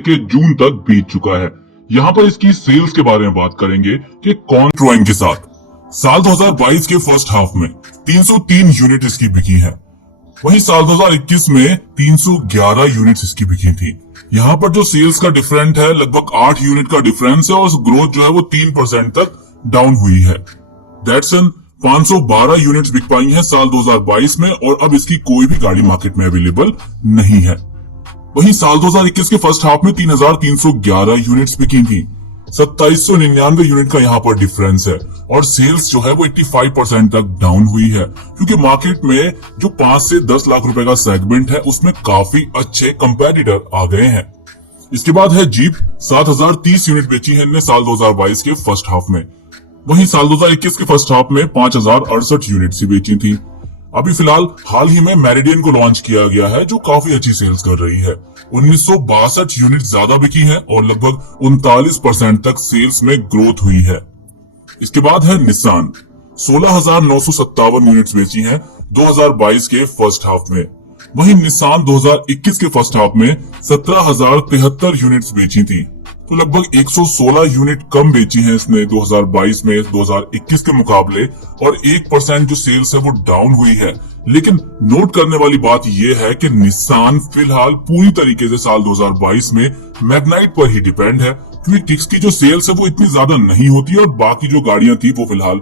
लेके जून तक बीत चुका है। यहाँ पर इसकी सेल्स के बारे में बात करेंगे कि कौन ड्रॉइंग के साथ साल 2022 के फर्स्ट हाफ में 303 यूनिट इसकी बिकी है। वहीं साल 2021 में 311 यूनिट्स इसकी बिकी थी। यहाँ पर जो सेल्स का डिफरेंट है लगभग 8 यूनिट का डिफरेंस है और ग्रोथ जो है वो 3% तक डाउन हुई है। दैट्स 512 यूनिट्स बिक पाई हैं साल 2022 में और अब इसकी कोई भी गाड़ी मार्केट में अवेलेबल नहीं है। वहीं साल 2021 के फर्स्ट हाफ में 3311 यूनिट्स बिकी थी। 2799 यूनिट का यहाँ पर डिफरेंस है और सेल्स जो है वो 85% तक डाउन हुई है, क्योंकि मार्केट में जो 5 से 10 लाख रुपए का सेगमेंट है उसमें काफी अच्छे कंपेटिटर आ गए हैं। इसके बाद है जीप, 7030 यूनिट बेची है इनने साल 2022 के फर्स्ट हाफ में। वहीं साल 2021 के फर्स्ट हाफ में 5068 यूनिट ही बेची थी। अभी फिलहाल हाल ही में मेरिडियन को लॉन्च किया गया है जो काफी अच्छी सेल्स कर रही है। 1962 यूनिट ज्यादा बिकी है और लगभग 39% तक सेल्स में ग्रोथ हुई है। इसके बाद है निसान, 16,957 यूनिट्स बेची हैं 2022 के फर्स्ट हाफ में। वहीं निसान 2021 के फर्स्ट हाफ में 17,073 यूनिट्स बेची थी, तो लगभग 116 यूनिट कम बेची है इसने 2022 में 2021 के मुकाबले और 1% जो सेल्स है वो डाउन हुई है। लेकिन नोट करने वाली बात यह है कि निसान फिलहाल पूरी तरीके से साल 2022 में मैग्नाइट पर ही डिपेंड है, क्योंकि किक्स की जो सेल्स है वो इतनी ज्यादा नहीं होती और बाकी जो गाड़ियां थी वो फिलहाल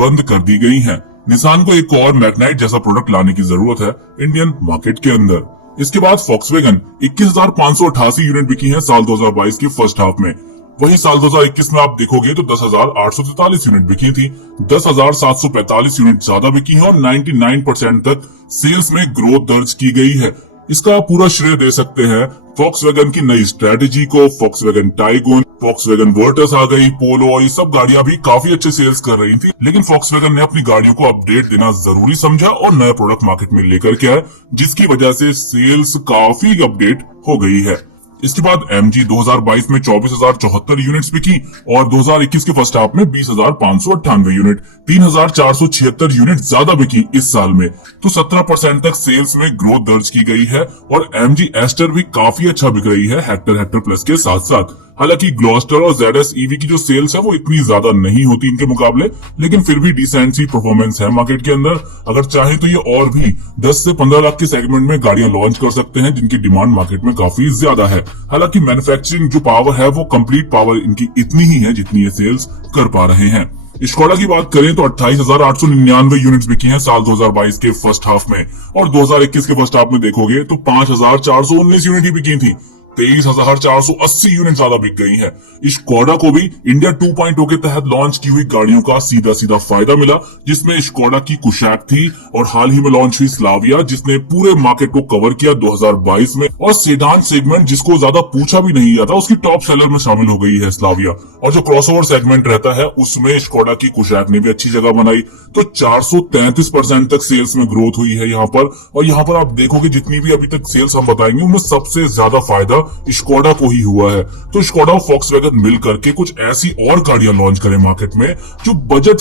बंद कर दी गई हैं। निसान को एक और मैग्नाइट जैसा प्रोडक्ट लाने की जरूरत है इंडियन मार्केट के अंदर। इसके बाद फॉक्सवैगन 21,588 यूनिट बिकी है साल 2022 की फर्स्ट हाफ में। वही साल 2021 में आप देखोगे तो 10,843 यूनिट बिकी थी। 10,745 यूनिट ज्यादा बिकी है और 99% तक सेल्स में ग्रोथ दर्ज की गई है। इसका पूरा श्रेय दे सकते हैं फॉक्सवैगन की नई स्ट्रेटेजी को। फॉक्सवैगन टाइगोन, फॉक्सवैगन वर्टस आ गई, पोलो और ये सब गाड़ियां भी काफी अच्छे सेल्स कर रही थी, लेकिन फॉक्सवैगन ने अपनी गाड़ियों को अपडेट देना जरूरी समझा और नया प्रोडक्ट मार्केट में लेकर के आए, जिसकी वजह से सेल्स काफी अपडेट हो गई है। इसके बाद एमजी 2022 में 24,074 यूनिट्स बिकी और 2021 के फर्स्ट हाफ में 20,598 यूनिट, 3,476 यूनिट ज्यादा बिकी इस साल में, तो 17% तक सेल्स में ग्रोथ दर्ज की गई है। और एमजी एस्टर भी काफी अच्छा बिक रही है हेक्टर प्लस के साथ साथ। हालांकि ग्लॉस्टर और ZS EV की जो सेल्स है वो इतनी ज्यादा नहीं होती इनके मुकाबले, लेकिन फिर भी डिसेंट सी परफॉर्मेंस है मार्केट के अंदर। अगर चाहे तो ये और भी 10 से 15 लाख के सेगमेंट में गाड़ियां लॉन्च कर सकते हैं, जिनकी डिमांड मार्केट में काफी ज्यादा है। हालांकि मैन्युफैक्चरिंग जो पावर है वो कंप्लीट पावर इनकी इतनी ही है जितनी ये सेल्स कर पा रहे हैं। स्कोडा की बात करें तो 28,899 यूनिट्स बिकी हैं साल 2022 के फर्स्ट हाफ में और 2021 के फर्स्ट हाफ में देखोगे तो 5,419 यूनिट ही बिकी थी। 23,480 यूनिट ज्यादा बिक गई है। स्कोडा को भी इंडिया 2.0 के तहत लॉन्च की हुई गाड़ियों का सीधा फायदा मिला, जिसमें स्कोडा की कुशैक थी और हाल ही में लॉन्च हुई स्लाविया, जिसने पूरे मार्केट को कवर किया 2022 में। और सेडान सेगमेंट जिसको ज्यादा पूछा भी नहीं जाता उसकी टॉप सेलर में शामिल हो गई है स्लाविया। और जो क्रॉसओवर सेगमेंट रहता है उसमें स्कोडा की कुशैक ने भी अच्छी जगह बनाई, तो 433% तक सेल्स में ग्रोथ हुई है यहाँ पर। और यहाँ पर आप देखोगे जितनी भी अभी तक सेल्स हम बताएंगे उनमें सबसे ज्यादा फायदा स्कोडा को ही हुआ है। तो स्कोडा और फॉक्सवैगन मिल करके कुछ ऐसी और गाड़ियां लॉन्च करें मार्केट में जो बजट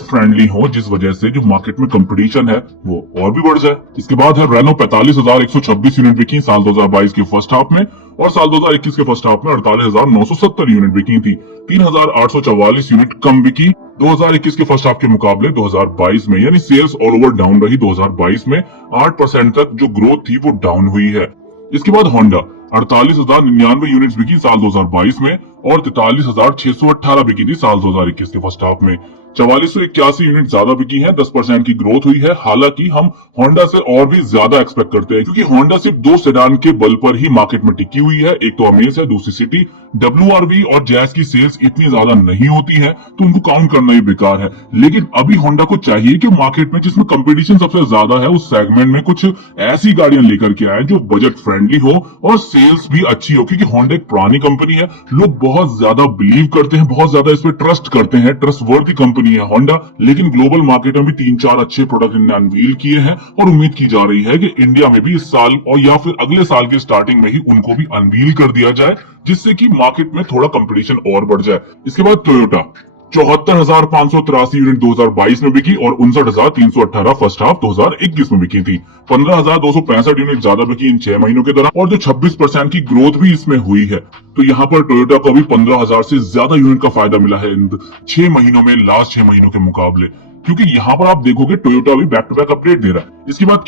फ्रेंडली हो, जिस वजह से जो मार्केट में कंपटीशन है वो और भी बढ़ जाए। इसके बाद है रेनो, 45,126 यूनिट बिकी साल 2022 के फर्स्ट हाफ में और साल 2021 के फर्स्ट हाफ में 48,970 यूनिट बिकी थी। 3,844 यूनिट कम बिकी 2021 के फर्स्ट हाफ के मुकाबले 2022 में, यानी सेल्स ऑल ओवर डाउन रही। 2022 में 8% तक जो ग्रोथ थी वो डाउन हुई है। इसके बाद होंडा 48,099 यूनिट्स बिकी साल 2022 में और 43,618 बिकी थी साल 2021 के फर्स्ट हाफ में। 4481 यूनिट ज्यादा बिकी है, 10% की ग्रोथ हुई है। हालांकि हम होंडा से और भी ज्यादा एक्सपेक्ट करते हैं, क्योंकि होंडा सिर्फ 2 सेडान के बल पर ही मार्केट में टिकी हुई है, एक तो अमेज है, दूसरी सिटी। WRV और जैज की सेल्स इतनी ज्यादा नहीं होती है, तो उनको काउंट करना ही बेकार है। लेकिन अभी होंडा को चाहिए कि मार्केट में जिसमें कंपटीशन सबसे ज्यादा है उस सेगमेंट में कुछ ऐसी गाड़ियां लेकर के आए जो बजट फ्रेंडली हो और सेल्स भी अच्छी हो, क्योंकि होंडा एक पुरानी कंपनी है, लोग बहुत ज्यादा बिलीव करते हैं, बहुत ज्यादा इस पर ट्रस्ट करते हैं, ट्रस्टवर्दी कंपनी है होंडा। लेकिन ग्लोबल मार्केट में भी 3-4 अच्छे प्रोडक्ट इन्होंने अनवील किए हैं और उम्मीद की जा रही है कि इंडिया में भी इस साल और या फिर अगले साल के स्टार्टिंग में ही उनको भी अनवील कर दिया जाए, जिससे कि मार्केट में थोड़ा कंपटीशन और बढ़ जाए। इसके बाद टोयोटा 74,583 यूनिट 2022 में बिकी और 59,318 फर्स्ट हाफ 2021 में बिकी थी। 15,265 यूनिट ज्यादा बिकी इन 6 महीनों के दौरान और जो 26% की ग्रोथ भी इसमें हुई है। तो यहाँ पर टोयोटा को भी 15,000 से ज्यादा यूनिट का फायदा मिला है इन 6 महीनों में, लास्ट 6 महीनों के मुकाबले। क्योंकि यहाँ पर आप देखोगे टोयोटा भी बैक टू बैक अपडेट दे रहा है। इसके बाद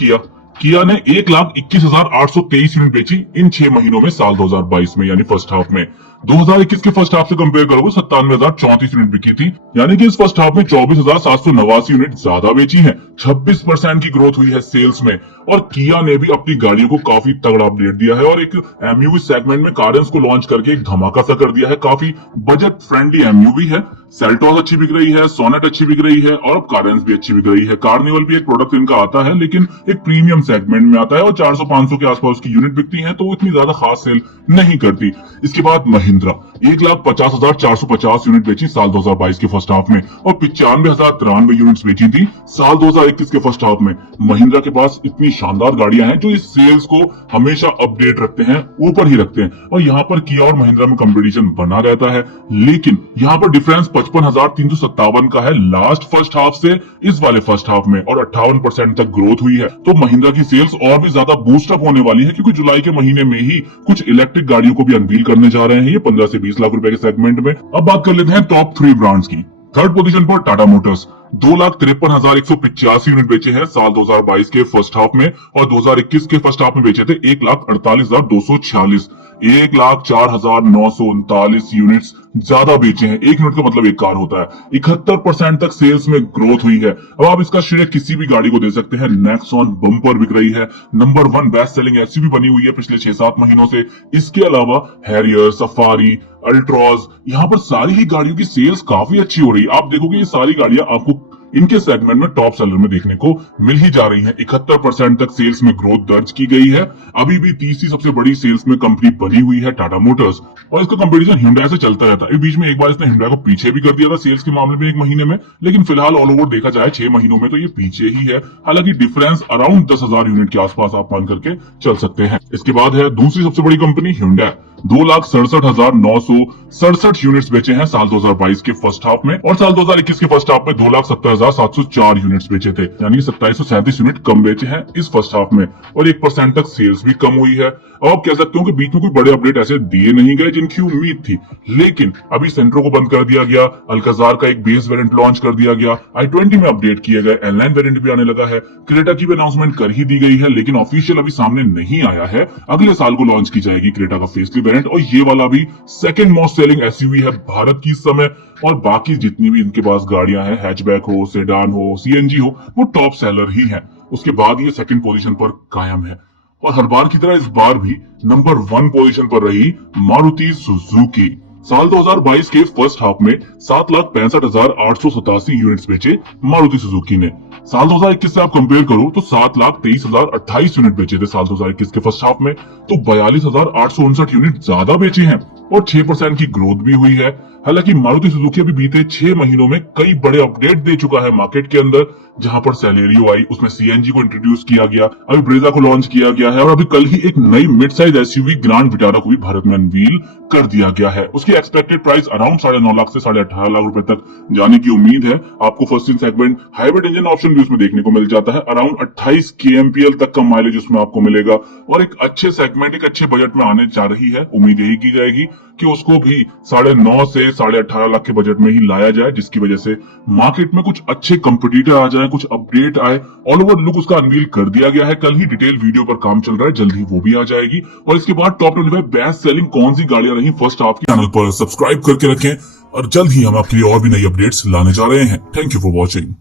किया ने 1,21,823 यूनिट बेची इन 6 महीनों में साल 2022 में, यानी फर्स्ट हाफ में। 2021 के फर्स्ट हाफ से कंपेयर करोगे 97,034 यूनिट बिकी थी, यानी कि इस फर्स्ट हाफ में 24,789 यूनिट ज्यादा बेची हैं। 26% की ग्रोथ हुई है सेल्स में। और किया ने भी अपनी गाड़ियों को काफी तगड़ा अपडेट दिया है और एक एमयूवी सेगमेंट में कारेंस को लॉन्च करके एक धमाका सा कर दिया है। काफी बजट फ्रेंडली एमयूवी है। सेल्टॉस अच्छी बिक रही है, सोनेट अच्छी बिक रही है और अब कारेंस भी अच्छी बिक रही है। कार्निवल भी एक प्रोडक्ट इनका आता है, लेकिन एक प्रीमियम सेगमेंट में आता है और 400-500 के आसपास की यूनिट बिकती है, तो इतनी ज्यादा खास सेल नहीं करती। इसके बाद महिंद्रा 1,50,450 यूनिट बेची साल 2022 के फर्स्ट हाफ में और 95,093 यूनिट्स बेची थी साल 2021 के फर्स्ट हाफ में। महिंद्रा के पास इतनी शानदार गाड़ियां हैं जो इस सेल्स को हमेशा अपडेट रखते हैं, ऊपर ही रखते हैं। और यहाँ पर किया और महिंद्रा में कंपटीशन बना रहता है, लेकिन यहाँ पर डिफरेंस 55,357 का है लास्ट फर्स्ट हाफ से इस वाले फर्स्ट हाफ में, और 58% तक ग्रोथ हुई है। तो महिंद्रा की सेल्स और भी ज्यादा बूस्टअप होने वाली है, क्योंकि जुलाई के महीने में ही कुछ इलेक्ट्रिक गाड़ियों को भी अनवील करने जा रहे हैं ये 15 से 20 लाख रुपए के सेगमेंट में। अब बात कर लेते हैं टॉप 3 ब्रांड्स की। थर्ड पोजीशन पर टाटा मोटर्स 2,53,185 यूनिट बेचे हैं साल 2022 के फर्स्ट हाफ में और 2021 के फर्स्ट हाफ में बेचे थे 1,48,246। 1,04,939 यूनिट्स ज्यादा बेचे हैं। एक यूनिट का मतलब एक कार होता है। 71% तक सेल्स में ग्रोथ हुई है। अब आप इसका श्रेय किसी भी गाड़ी को दे सकते हैं। नेक्सॉन बम्पर बिक रही है, नंबर 1 बेस्ट सेलिंग एसयूवी बनी हुई है पिछले 6-7 महीनों से। इसके अलावा हैरियर, सफारी, अल्ट्रॉज, यहाँ पर सारी ही गाड़ियों की सेल्स काफी अच्छी हो रही है। आप देखोगे ये सारी गाड़ियां आपको इनके सेगमेंट में टॉप सेलर में देखने को मिल ही जा रही है। 71% तक सेल्स में ग्रोथ दर्ज की गई है। अभी भी तीसरी सबसे बड़ी सेल्स में कंपनी बनी हुई है टाटा मोटर्स, और इसका कंपटीशन Hyundai से चलता रहता है। बीच में एक बार इसने Hyundai को पीछे भी कर दिया था सेल्स के मामले में 1 महीने में, लेकिन फिलहाल ऑल ओवर देखा जाए 6 महीनों में तो ये पीछे ही है। हालांकि डिफरेंस अराउंड 10,000 यूनिट के आसपास आप मान करके चल सकते हैं। इसके बाद है दूसरी सबसे बड़ी कंपनी Hyundai। 2,67,967 यूनिट्स बेचे हैं साल 2022 के फर्स्ट हाफ में, और साल 2021 के फर्स्ट हाफ में 2,70,704 यूनिट्स बेचे थे, यानी 2737 यूनिट कम बेचे हैं इस फर्स्ट हाफ में, और 1% तक सेल्स भी कम हुई है। और आप कह सकते हो कि बीच में कोई बड़े अपडेट ऐसे दिए नहीं गए जिनकी उम्मीद थी, लेकिन अभी सेंट्रो को बंद कर दिया गया, अल्काजार का एक बेस वेरिएंट लॉन्च कर दिया गया, i20 में अपडेट किए गए, L9 वेरिएंट भी आने लगा है, क्रेटा की भी अनाउंसमेंट कर ही दी गई है, लेकिन ऑफिशियल अभी सामने नहीं आया है। अगले साल को लॉन्च की जाएगी क्रेटा का फेसलिफ्ट वेरिएंट, और ये वाला भी सेकंड मोस्ट सेलिंग एसयूवी है भारत की इस समय। और बाकी जितनी भी इनके पास गाड़ियां हैं, हैचबैक हो, सेडान हो, सीएनजी हो, वो टॉप सेलर ही हैं। उसके बाद ये सेकंड पोजीशन पर कायम है, और हर बार की तरह इस बार भी नंबर 1 पोजीशन पर रही मारुति सुजुकी। साल 2022 के फर्स्ट हाफ में 7,65,887 यूनिट्स बेचे मारुति सुजुकी ने। साल 2021 से आप कंपेयर करो तो 7,23,028 यूनिट बेचे थे साल 2021 के फर्स्ट हाफ में, तो 42,859 यूनिट ज्यादा बेचे हैं और 6% की ग्रोथ भी हुई है। हालांकि मारुति सुजुकी अभी बीते 6 महीनों में कई बड़े अपडेट दे चुका है मार्केट के अंदर, जहां पर सेलेरियो आई, उसमें सीएनजी को इंट्रोड्यूस किया गया, अभी ब्रेजा को लॉन्च किया गया है, और अभी कल ही एक नई mid size SUV grand Vitara को भी भारत में अनवील कर दिया गया है। उसकी एक्सपेक्टेड प्राइस अराउंड 9.5 लाख से 18.5 लाख रुपए तक जाने की उम्मीद है। आपको first in segment hybrid engine option भी उसमें देखने को मिल जाता है। अराउंड 28 kmpl तक का माइलेज उसमें आपको मिलेगा, और एक अच्छे सेगमेंट, एक अच्छे बजट में आने जा रही है। उम्मीद यही की जाएगी कि उसको भी 9.5 से 18.5 लाख के बजट में ही लाया जाए, जिसकी वजह से मार्केट में कुछ अच्छे कंपटीटर आ जाए, कुछ अपडेट आए। ऑल ओवर लुक उसका अनवील कर दिया गया है, कल ही डिटेल वीडियो पर काम चल रहा है, जल्द ही वो भी आ जाएगी। और इसके बाद टॉप 25 बेस्ट सेलिंग कौन सी गाड़ियां रही फर्स्ट हाफ की, चैनल पर सब्सक्राइब करके रखें, और जल्द ही हम आपके लिए और भी नई अपडेट्स लाने जा रहे हैं। Thank you for watching.